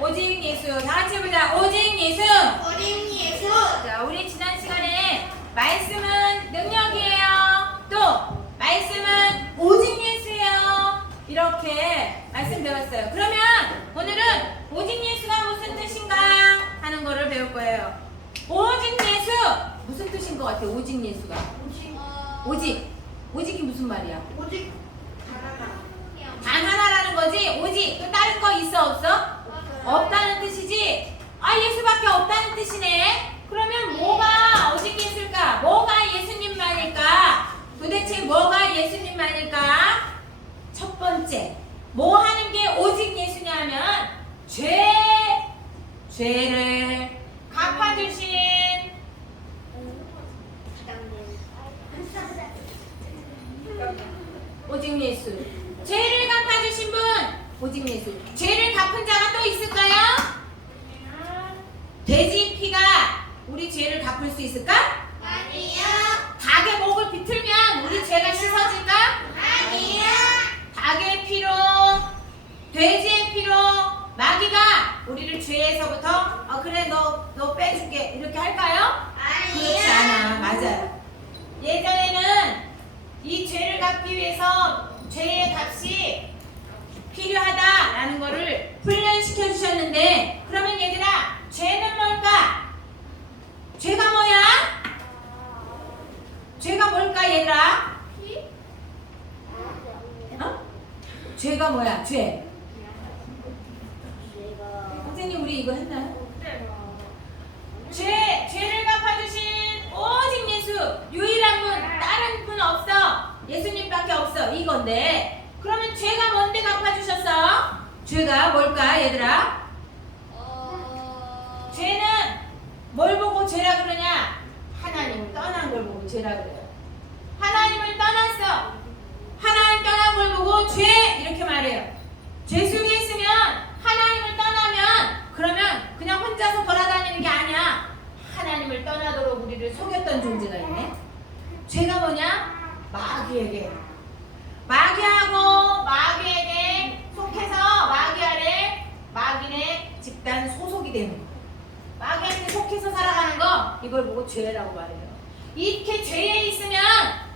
오직 예수. 다 같이 보자. 오직 예수. 어린 예수 자, 우리 지난 시간에 말씀은 능력이에요. 또 말씀은 오직 예수예요. 이렇게 말씀 배웠어요. 그러면 오늘은 오직 예수가 무슨 뜻인가 하는 거를 배울 거예요. 오직 예수 무슨 뜻인 것 같아요? 오직 예수가 오직 오직이 무슨 말이야? 오직 단 하나라는 거지. 오직 또 다른 거 있어 없어? 없다는 뜻이지. 아 예수밖에 없다는 뜻이네. 그러면 뭐가 오직 예수일까? 뭐가 예수님만일까? 도대체 뭐가 예수님만일까? 첫 번째 뭐 하는 게 오직 예수냐면 죄 죄를 갚아주신 오직 예수. 죄를 갚아주신 분 오직 예수. 죄를 갚은 자가 또 있을까요? 돼지 피가 우리 죄를 갚을 수 있을까? 아니요 닭의 목을 비틀면 우리 죄가 씻어질까? 아니요 닭의 피로 돼지의 피로 마귀가 우리를 죄에서부터 어 그래 너 너 빼줄게 이렇게 할까요? 그렇지 않아 맞아요 예전에는 이 죄를 갚기 위해서 죄의 값이 필요하다라는 거를 훈련시켜 주셨는데 그러면 얘들아 죄는 뭘까? 죄가 뭐야? 죄가 뭘까 얘들아? 어? 죄가 뭐야? 죄. 선생님 우리 이거 했나요? 죄, 죄를 갚아주신 오직 예수 유일한 분 다른 분 없어 예수님밖에 없어 이건데 그러면 죄가 뭔데 갚아주셨어? 죄가 뭘까 얘들아? 죄는 뭘 보고 죄라 그러냐? 하나님을 떠난 걸 보고 죄라 그래요. 하나님을 떠났어. 하나님 떠난 걸 보고 죄 이렇게 말해요. 죄 속에 있으면 하나님을 떠나면 그러면 그냥 혼자서 돌아다니는 게 아니야. 하나님을 떠나도록 우리를 속였던 존재가 있네. 죄가 뭐냐? 마귀에게. 마귀하고 마귀에게 속해서 마귀 아래 마귀네 거 마귀한테 속해서 살아가는 거 이걸 보고 죄라고 말해요 이렇게 죄에 있으면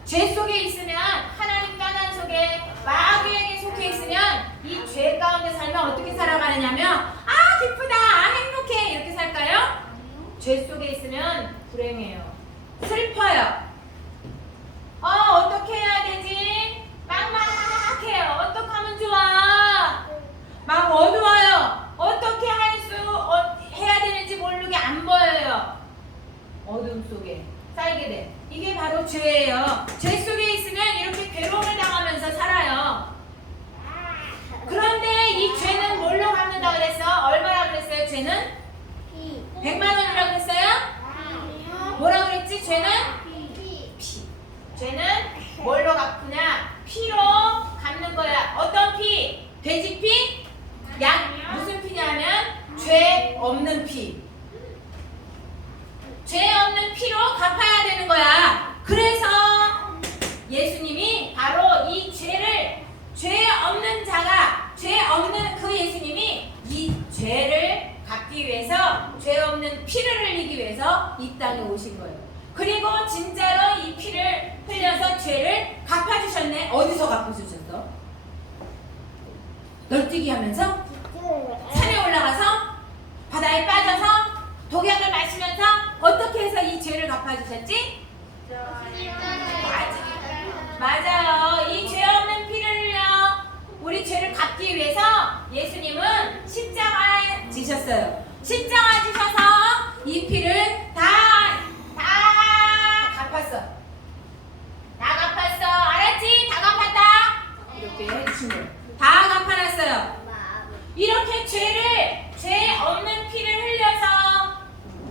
죄 속에 있으면 하나님 떠난 속에 마귀에게 속해 있으면 이 죄 가운데 살면 어떻게 살아가느냐면 아 기쁘다 아 행복해 이렇게 살까요? 죄 속에 있으면 불행해요 슬퍼요 어 어떻게 해야 되지? 막막해요 어떻게 하면 좋아 막 어두워요 어떻게 할 수 해야 되는지 모르게 안 보여요 어둠 속에 살게 돼. 이게 바로 죄예요. 죄 속에 있으면 이렇게 괴로움을 당하면서 살아요. 그런데 이 죄는 뭘로 갚는다 그랬어? 얼마나 그랬어요? 죄는 100만 원이라고 그랬어요? 뭐라 그랬지? 죄는 피. 죄는 뭘로 갚으냐? 피로 갚는 거야. 어떤 피? 돼지 피? 양 무슨 피냐면 죄 없는 피. 죄 없는 피로 갚아야 되는 거야. 그래서 예수님이 바로 이 죄를 죄 없는 자가 죄 없는 그 예수님이 이 죄를 갚기 위해서 죄 없는 피를 흘리기 위해서 이 땅에 오신 거예요. 그리고 진짜로 이 피를 흘려서 죄를 갚아주셨네. 어디서 갚아주셨어? 널뛰기 하면서 산에 올라가서 바다에 빠져서 독약을 마시면서 어떻게 해서 이 죄를 갚아주셨지? 맞아요. 이 죄 없는 피를 흘려 우리 죄를 갚기 위해서 예수님은 십자가에 지셨어요. 십자가 지셔서 이 피를 다, 다 갚았어. 다 갚았어. 알았지? 다 갚았다. 이렇게 해주신 거예요. 다 갚아놨어요. 이렇게 죄를 죄 없는 피를 흘려서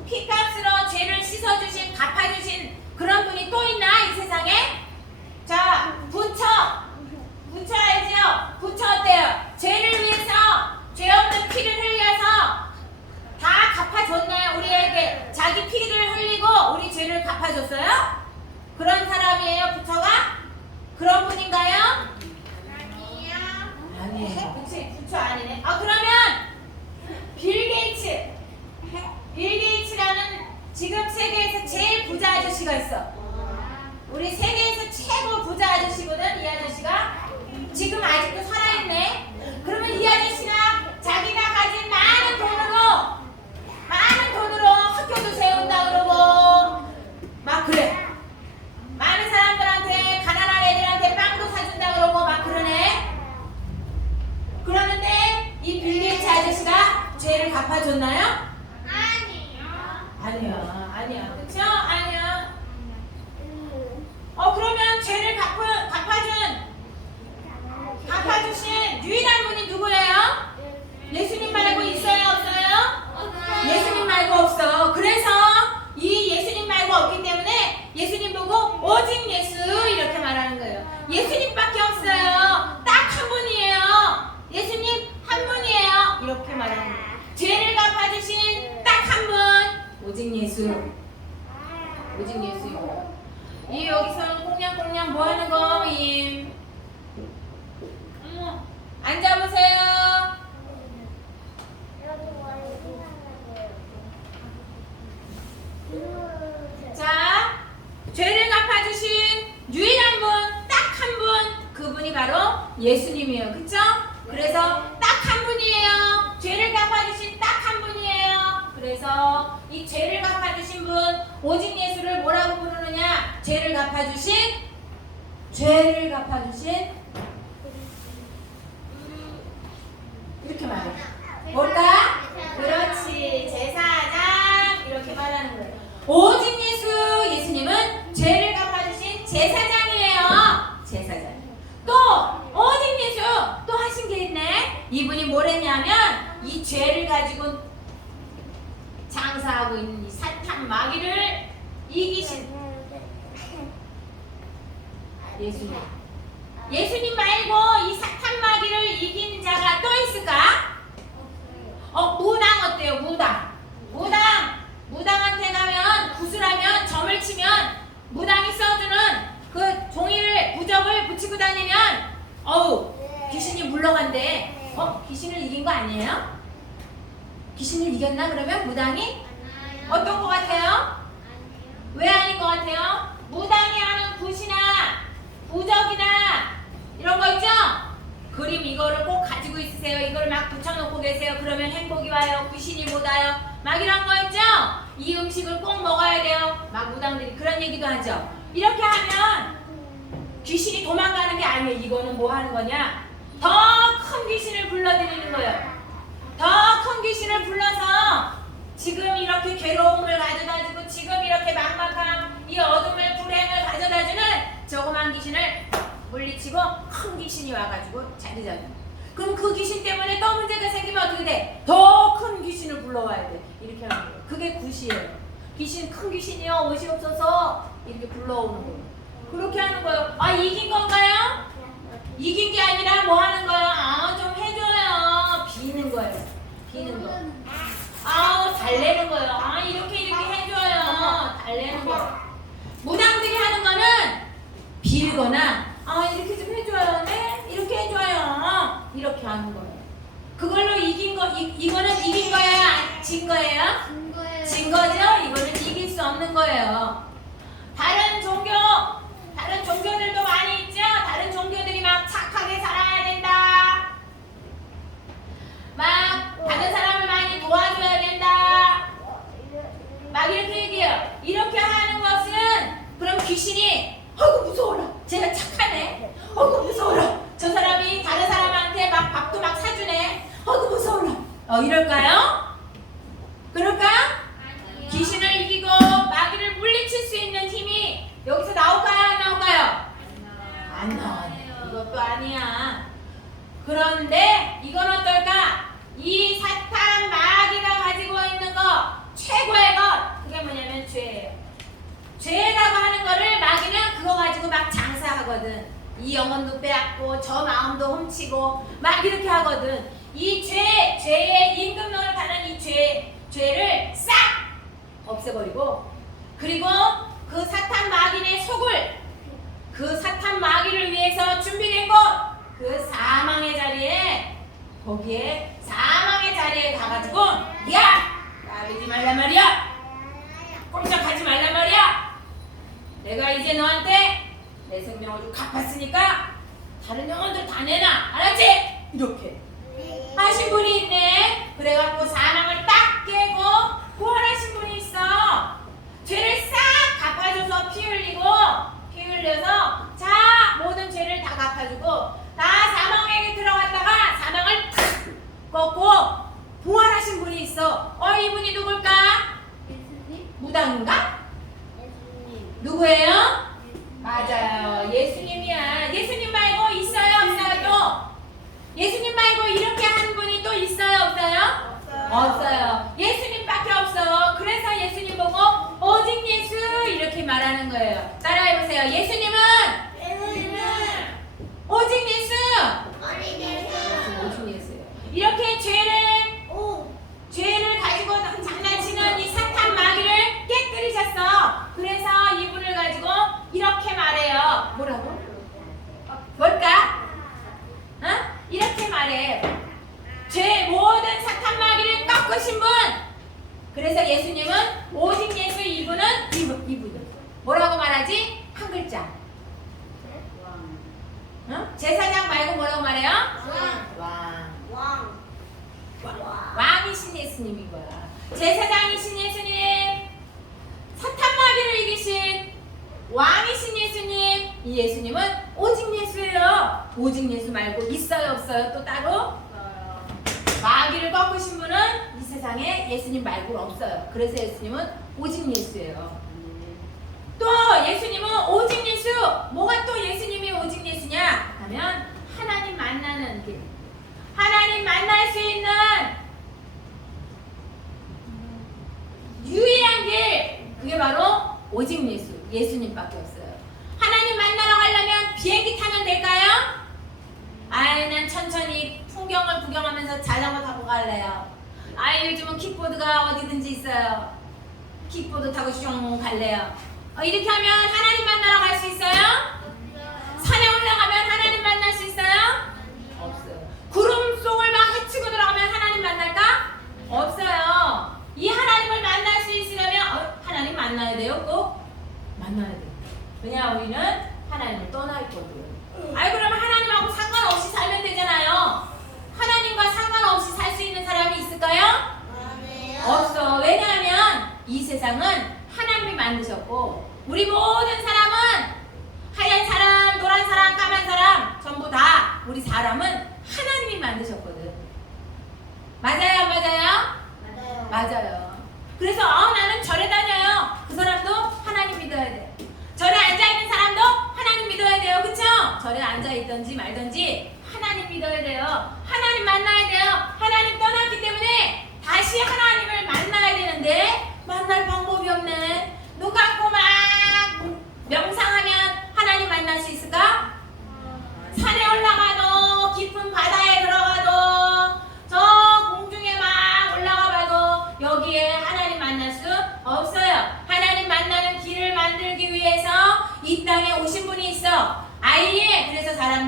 피값으로 죄를 씻어주신 갚아주신 그런 분이 또 있나 이 세상에? 자 부처 부처 알죠? 부처 어때요? 죄를 위해서 죄 없는 피를 흘려서 다 갚아줬나요? 우리에게 자기 피를 흘리고 우리 죄를 갚아줬어요? 그런 사람이에요 부처가? 그런 분인가요? 아니에요. 혹시 부처 아니네. 아 그러면 빌 게이츠. 빌 게이츠라는 지금 세계에서 제일 부자 아저씨가 있어. 우리 세계에서 최고 부자 아저씨거든 이 아저씨가 지금 아직도 살아있네. 그러면 이 아저씨가 자기가 가진 많은 돈으로 많은 돈으로 학교도 세운다 그러고 막 그래. 많은 사람들한테 가난한 애들한테 빵도 사준다 그러고 막 그러네. 그러는데 이 빌게이츠 아저씨가 죄를 갚아줬나요? 아니요. 아니야, 아니야, 그렇죠? 아니야. 어 그러면 죄를 갚아 갚아준 갚아주신 유일한 분이 누구예요? 예수님 말고 있어요, 없어요? 예수님 말고 없어. 그래서 이 예수님 말고 없기 때문에 예수님 보고 오직 예수 이렇게 말하는 거 예수님밖에 없어요. 딱 한 분이에요. 예수님 한 분이에요. 이렇게 거예요. 죄를 갚아주신 딱 한 분. 오직 예수. 오직 예수요. 이 여기서는 꽁냥꽁냥 뭐 하는 거임? 어머, 앉아보세요. 자, 죄를 갚아주신 유일한 분, 딱 한 분, 그분이 바로 예수님이에요. 그쵸? 그래서 딱 한 분이에요. 죄를 갚아주신 딱 한 분이에요. 그래서 이 죄를 갚아주신 분, 오직 예수를 뭐라고 부르느냐? 죄를 갚아주신, 죄를 갚아주신, 이렇게 말해. 뭘까? 그렇지. 제사장. 이렇게 말하는 거예요. 오직 예수, 예수님은 죄를 갚아주신 제사장이에요. 제사장. 또, 오직 예수, 또 하신 게 있네. 이분이 뭘 했냐면, 이 죄를 가지고 장사하고 있는 이 사탄 마귀를 이기신 예수님. 예수님 말고 이 사탄 마귀를 이긴 자가 또 있을까? 어, 무당 어때요? 무당. 무당. 무당한테 가면 구슬하면 점을 치면 무당이 써주는 그 종이를 부적을 붙이고 다니면 어우 귀신이 물러간대. 어 귀신을 이긴 거 아니에요? 귀신을 이겼나 그러면 무당이 어떤 거 같아요? 왜 아닌 것 같아요? 무당이 하는 굿이나 부적이나 이런 거 있죠? 그림 이거를 꼭 가지고 있으세요. 이걸 막 붙여놓고 계세요. 그러면 행복이 와요. 귀신이 못 와요. 막 이런 거 있죠? 이 음식을 꼭 먹어야 돼요. 막 무당들이 그런 얘기도 하죠. 이렇게 하면 귀신이 도망가는 게 아니에요. 이거는 뭐 하는 거냐? 더 큰 귀신을 불러들이는 거예요. 더 큰 귀신을 불러서 지금 이렇게 괴로움을 가져다주고 지금 이렇게 막막한 이 어둠을 불행을 가져다주는 조그만 귀신을 물리치고 큰 귀신이 와가지고 자리 잡는 그럼 그 귀신 때문에 또 문제가 생기면 어떻게 돼? 더 큰 귀신을 불러와야 돼. 이렇게 하는 거예요 그게 굿이에요. 귀신 큰 귀신이요. 옷이 없어서 이렇게 불러오는 거예요 그렇게 하는 거예요. 아 이긴 건가요? 이긴 게 아니라 뭐 하는 거예요? 아 좀 거예요 비는 거 아우 달래는 거예요. 아 이렇게 이렇게 해줘요. 달래는 거. 무당들이 하는 거는 빌거나 아 이렇게 좀 해줘요. 네 이렇게 해줘요. 이렇게 하는 거예요. 그걸로 이긴 거 이, 이거는 이긴 거야? 진 거예요? 진 거죠? 이거는 이길 수 없는 거예요. 다른 종교 다른 종교들도 많이 있죠. 다른 종교들이 막 착하게 살아야 된다. 막 다른 사람을 많이 도와줘야 된다. 막 이렇게 얘기해요. 이렇게 하는 것은 그럼 귀신이 어이구 무서워라. 쟤가 착하네. 어이구 무서워라. 저 사람이 다른 사람한테 막 밥도 막 사주네. 어이구 무서워라. 어 이럴까요? 그럴까? 귀신을 이기고 마귀를 물리칠 수 있는 힘이 여기서 나올까요? 안 나올까요? 안 나와요. 이것도 아니야. 그런데 이건 어떨까? 이 사탄 마귀가 가지고 있는 거 최고의 것 그게 뭐냐면 죄예요. 죄라고 하는 거를 마귀는 그거 가지고 막 장사하거든. 이 영혼도 빼앗고 저 마음도 훔치고 막 이렇게 하거든. 이 죄, 죄의 임금 노릇하는 이 죄, 죄를 싹 없애버리고 그리고 그 사탄 마귀의 속을 그 사탄 마귀를 위해서 준비된 곳 그 사망의 자리에 거기에 사망의 자리에 가가지고 야! 나르지 말란 말이야! 꼼짝 하지 말란 말이야! 내가 이제 너한테 내 생명을 좀 갚았으니까 다른 영혼들 다 내놔 알았지? 이렇게 하신 분이 있네 그래갖고 사망을 딱 깨고 부활하신 분이 있어 죄를 싹 갚아줘서 피 흘리고 피 흘려서 자 모든 죄를 다 갚아주고 다 사망에게 들어갔다가 사망을 탁 꺾고 부활하신 분이 있어 어 이분이 누굴까? 무당인가? 누구예요? 맞아요 예수님이야 예수님 말고 있어요 없어요 또? 예수님 말고 이렇게 하는 분이 또 있어요 없어요? 없어요. 예수님밖에 없어. 그래서 예수님 보고 오직 예수 이렇게 말하는 거예요. 따라해 보세요. 예수님은 오직 예수. 오직 예수예요. 이렇게 죄를 죄를 가지고 장난치는 이 사탄 마귀를 깨뜨리셨어. 그래서 이분을 가지고 말해요. 뭐라고? 어, 뭘까? 어? 이렇게 말해. 죄 모든 사탄 마귀를 꺾으신 분. 그래서 예수님은 오직 예수 이분은 이분 이분은 뭐라고 말하지? 한 글자. 어? 제사장 말고 뭐라고 말해요? 왕. 왕이신 예수님인 거야. 제사장이신 예수님, 사탄 마귀를 이기신 왕이신 예수님, 이 예수님은 오직 예수예요. 오직 예수 말고 있어요 없어요 또 따로? 마귀를 꺾으신 분은 이 세상에 예수님 말고는 없어요. 그래서 예수님은 오직 예수예요. 또 예수님은 오직 예수. 뭐가 또 예수님이 오직 예수냐? 하면 하나님 만나는 길. 하나님 만날 수 있는 유일한 길. 그게 바로 오직 예수. 예수님밖에 없어요. 하나님 만나러 가려면 비행기 타면 될까요? 난 천천히 풍경을 구경하면서 자전거 타고 갈래요. 아유 요즘은 킥보드가 어디든지 있어요. 킥보드 타고 슝 갈래요. 어, 이렇게 하면 하나님 만나러 갈 수 있어요? 산에 올라가면 하나님 만날 수 있어요? 없어요. 구름 속을 막 헤치고 들어가면 하나님 만날까? 없어요. 이 하나님을 만날 수 있으려면 어, 하나님 만나야 돼요. 꼭 만나야 돼요. 왜냐 우리는 하나님을 떠나 있거든요. 아이 그러면 하나님하고 상관없이 살면 되잖아요. 하나님과 상관없이 살 수 있는 사람이 있을까요? 없어. 왜냐하면 이 세상은 하나님이 만드셨고 우리 모든 사람은 하얀 사람, 노란 사람, 까만 사람 전부 다 우리 사람은 하나님이 만드셨거든. 맞아요, 안 맞아요? 맞아요. 그래서 어, 나는 절에 다녀요. 그 사람도 하나님 믿어야 돼. 절에 앉아 있는 사람도 하나님 믿어야 돼요. 그쵸? 있든지 말든지 하나님 믿어야 돼요. 하나님 만나야 돼요. 하나님 떠났기 때문에 다시 하나님을 만나야 되는데 만날 방법이 없네. 눈 감고 막 명상하면 하나님 만날 수 있을까? 산에 올라가도 깊은 바다에 들어가도 저 공중에 막 올라가 봐도 여기에 하나님 만날 수 없어요. 하나님 만나는 길을 만들기 위해서 이 땅에 오신 분이 있어. 아예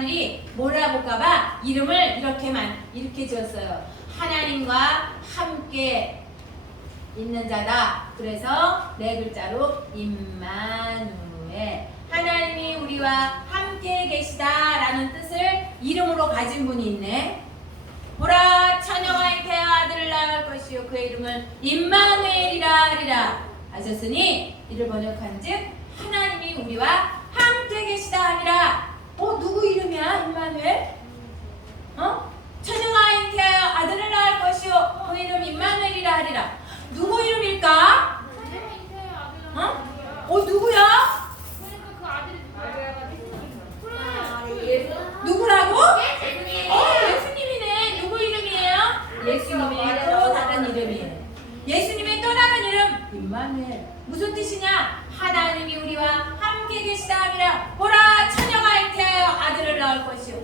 그래서 사람들이 몰라볼까봐 이름을 이렇게만 이렇게 지었어요. 하나님과 함께 있는 자다. 그래서 네 글자로 임마누엘. 하나님이 우리와 함께 계시다라는 뜻을 이름으로 가진 분이 있네. 보라 처녀가 잉태어 아들을 낳을 것이요 그의 이름을 임마누엘이라 하리라 하셨으니 이를 번역한즉 하나님이 우리와 함께 계시다 하니라. 어 누구 이름이야 임마누엘? 어? 처녀가 잉태어 아들을 낳을 것이요 그의 이름 임마누엘이라 하리라. 누구 이름일까? 어? 어 누구야? 누구라고? 어, 예수님이네. 누구 이름이에요? 예수님의 또 다른 이름이에요. 예수님의 또 다른 이름 임마누엘. 무슨 뜻이냐? 하나님이 우리와 함께 계시다 함이라. 보라 처녀가 잉태하여 아들을 낳을 것이요.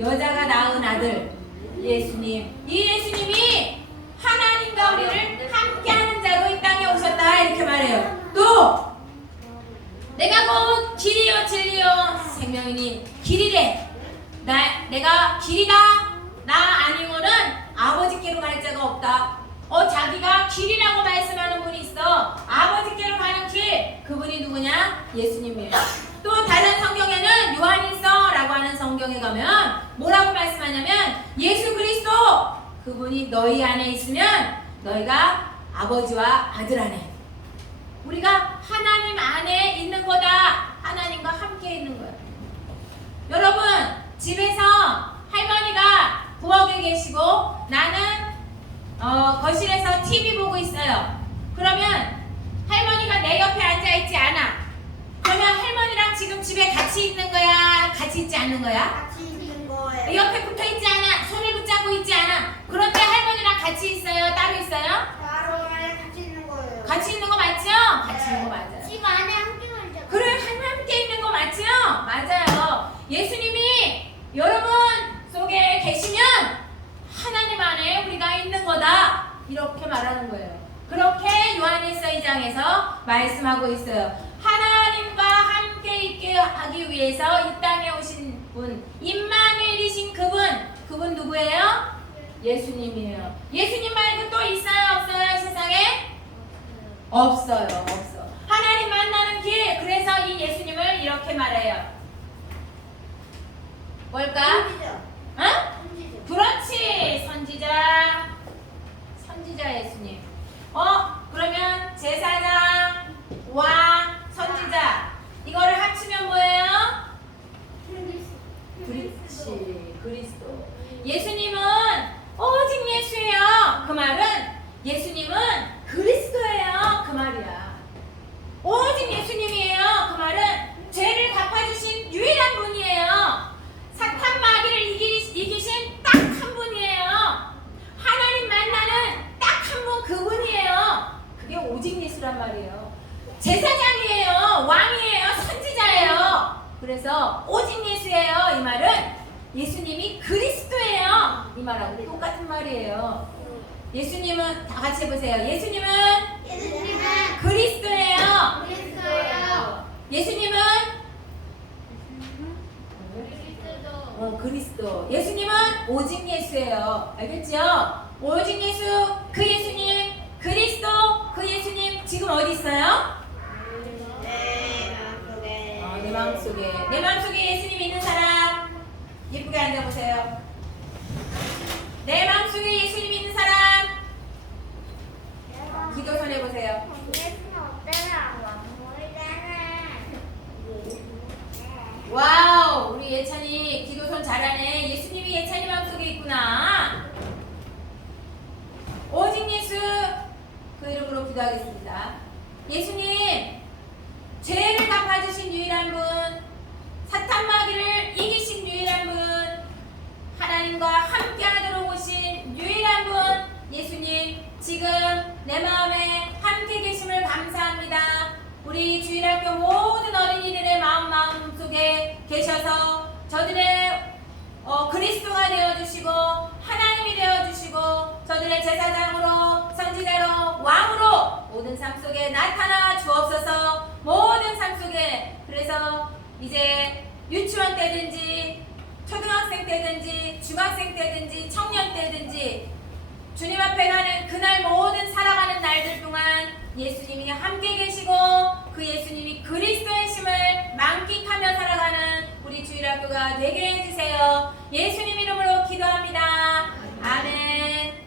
여자가 낳은 아들 예수님. 이 예수님이 하나님과 우리를 함께하는 자로 이 땅에 오셨다 이렇게 말해요. 또 내가 곧 길이요 진리요 생명이니 길이래. 나 내가 길이다. 나 아니요 없다. 어 자기가 길이라고 말씀하는 분이 있어. 아버지께로 가는 길. 그분이 누구냐? 예수님이에요. 또 다른 성경에는 요한일서라고 하는 성경에 가면 뭐라고 말씀하냐면 예수 그리스도 그분이 너희 안에 있으면 너희가 아버지와 아들 안에 우리가 하나님 안에 있는 거다. 하나님과 함께 있는 거야. 여러분 집에서 할머니가 부엌에 계시고 나는 어, 거실에서 TV 보고 있어요. 그러면 할머니가 내 옆에 앉아 있지 않아. 그러면 할머니랑 지금 집에 같이 있는 거야? 같이 있지 않는 거야? 같이 있는 거예요. 옆에 붙어 있지 않아. 손을 붙잡고 있지 않아. 그런데 할머니랑 같이 있어요? 따로 있어요? 바로 안에 같이 있는 거예요. 같이 있는 거 맞죠? 같이 있는 거 맞아요. 집 안에 함께 놀자. 그래 함께 있는 거 맞죠? 맞아요. 예수님이 여러분 속에 계시면 하나님 안에 우리가 있는 거다 이렇게 말하는 거예요. 그렇게 요한일서 2장에서 말씀하고 있어요. 하나님과 함께 있게 하기 위해서 이 땅에 오신 분 임마누엘이신 그분 그분 누구예요? 예수님이에요. 예수님 말고 또 있어요 없어요 세상에? 없어요, 없어. 하나님 만나는 길. 그래서 이 예수님을 이렇게 말해요. 뭘까? 선지자. 어? 선지자. 그렇지, 선지자. 선지자 예수님. 어? 그러면 제사장, 왕, 선지자. 이거를 합치면 뭐예요? 그렇지, 그리스도. 예수님은 오직 예수예요. 그 말은 예수님은 그리스도예요. 그 말이야. 오직 예수님이에요. 그 말은 죄를 갚아주신 유일한 분이에요. 사탄 마귀를 이기, 이기신 딱 한 분이에요. 하나님 만나는 딱 한 분 그분이에요. 그게 오직 예수란 말이에요. 제사장이에요. 왕이에요. 선지자예요. 그래서 오직 예수예요. 이 말은 예수님이 말하고 똑같은 말이에요. 예수님은 다 같이 해보세요. 예수님은 예수님은 그리스도예요. 그리스도예요. 예수님은 그리스도. 어, 그리스도. 예수님은 오직 예수예요. 알겠죠? 오직 예수, 그 예수님, 그리스도, 그 예수님 지금 어디 있어요? 네, 마음속에. 어, 내 마음속에. 내 마음속에 예수님 있는 사람 예쁘게 앉아보세요. 내 마음속에 예수님 있는 사람 기도 손 해보세요. 예수는 없잖아. 왕물이잖아. 와우, 우리 예찬이 기도 손 잘하네. 예수님이 예찬이 마음속에 있구나. 오직 예수 그 이름으로 기도하겠습니다. 예수님, 죄를 갚아주신 유일한 분, 사탄 마귀를 이기신 유일한 분, 하나님과 함께하도록 오신 유일한 분, 예수님, 지금 내 마음에 함께 계심을 감사합니다. 우리 주일학교 모든 어린이들의 마음 마음 속에 계셔서 저들의 어, 그리스도가 되어주시고 하나님이 되어주시고 저들의 제사장으로 선지자로 왕으로 모든 삶 속에 나타나 주옵소서. 모든 삶 속에. 그래서 이제 유치원 때든지 초등학생 때든지 중학생 때든지 청년 때든지 주님 앞에 가는 그날 모든 살아가는 날들 동안 예수님이 함께 계시고 그 예수님이 그리스도의 심을 만끽하며 살아가는 우리 주일학교가 되게 해주세요. 예수님 이름으로 기도합니다. 아멘.